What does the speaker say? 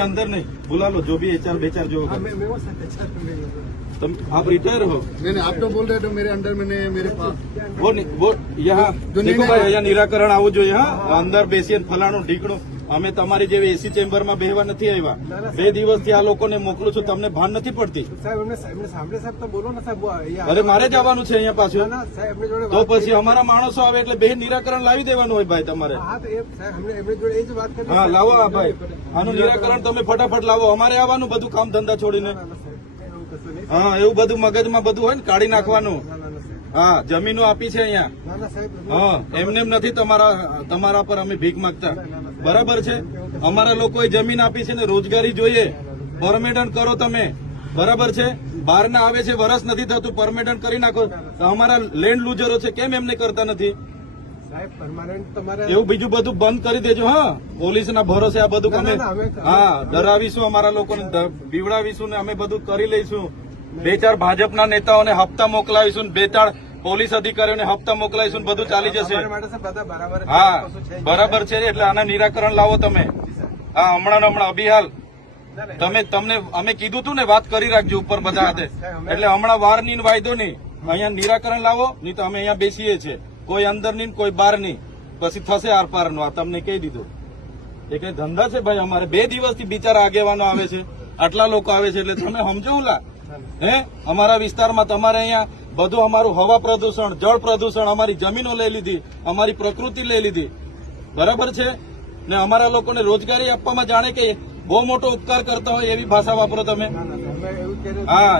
नहीं अंदर नहीं, बुला लो जो भी HR बेचार जो होगा। तुम आप रिटायर हो? नहीं, आप तो बोल रहे थे मेरे अंडर में नहीं है, मेरे पास वो यहाँ देखो भाई, અહીંયા નિરાકરણ આવવું જોઈએ। હા, અંદર બેસીને ફલાણું ઢીકણું, અમે તમારી જેવી એસી ચેમ્બરમાં બેહવા નથી આવ્યા। 2 દિવસથી આ લોકોને મોકલું છું, તમને ભાન નથી પડતી? અરે મારે જવાનું છે અહીંયા પાછું, તો પછી અમારા માણસો આવે એટલે બે નિરાકરણ લાવી દેવાનું હોય ભાઈ તમારે। હા લાવો, આ ભાઈ આનું નિરાકરણ તમે ફટાફટ લાવો, અમારે આવવાનું બધું કામ ધંધા છોડીને। હા, એવું બધું મગજમાં બધું હોય ને કાઢી નાખવાનું। હા, જમીનો આપી છે અહીંયા। હા, એમને નથી તમારા પર અમે ભીખ માંગતા, બરાબર છે? અમારા લોકોએ જમીન આપી છે ને રોજગારી જોઈએ, પરમિટન્ટ કરો તમે, બરાબર છે? બહાર ના આવે છે, વરસ નથી થતું, પરમિટન્ટ કરી નાખો। અમારા લેન્ડ લુઝરો છે, કેમ એમને કરતા નથી? એવું બીજું બધું બંધ કરી દેજો। હા, પોલીસના ભરોસે આ બધું અમે ડરાવીશું, અમારા લોકોને બીવડાવીશું ને અમે બધું કરી લઈશું। 2-4 ભાજપના નેતાઓને હપ્તા મોકલાવીશું, 2-4 પોલીસ અધિકારીઓને હપ્તા મોકલાવીશું, બધું ચાલી જશે। હા, બરાબર છે, એટલે આના નિરાકરણ લાવો તમે। હા, હમણાં અભિહાલ તમને અમે કીધું તું ને, વાત કરી રાખજો ઉપર બધા હાથે, એટલે હમણાં વાર ની વાયદો નહીં, અહીંયા નિરાકરણ લાવો, નહીં તો અમે અહીંયા બેસીએ છીએ, કોઈ અંદર નહીં કોઈ બહાર નહીં, પછી થશે આર પાર નું। આ તમને કહી દીધું, એ કઈ ધંધા છે ભાઈ અમારે? 2 દિવસથી બિચારા આગેવાનો આવે છે, આટલા લોકો આવે છે, એટલે તમે સમજો હુંલા હે? અમારા વિસ્તારમાં તમારે અહીંયા બધું અમારું હવા પ્રદૂષણ, જળ પ્રદૂષણ, અમારી જમીનો લઈ લીધી, અમારી પ્રકૃતિ લઈ લીધી, બરાબર છે ને? અમારા લોકોને રોજગારી આપવામાં જાણે કે બહુ મોટો ઉપકાર કરતા હોય એવી ભાષા વાપરો તમે। હા,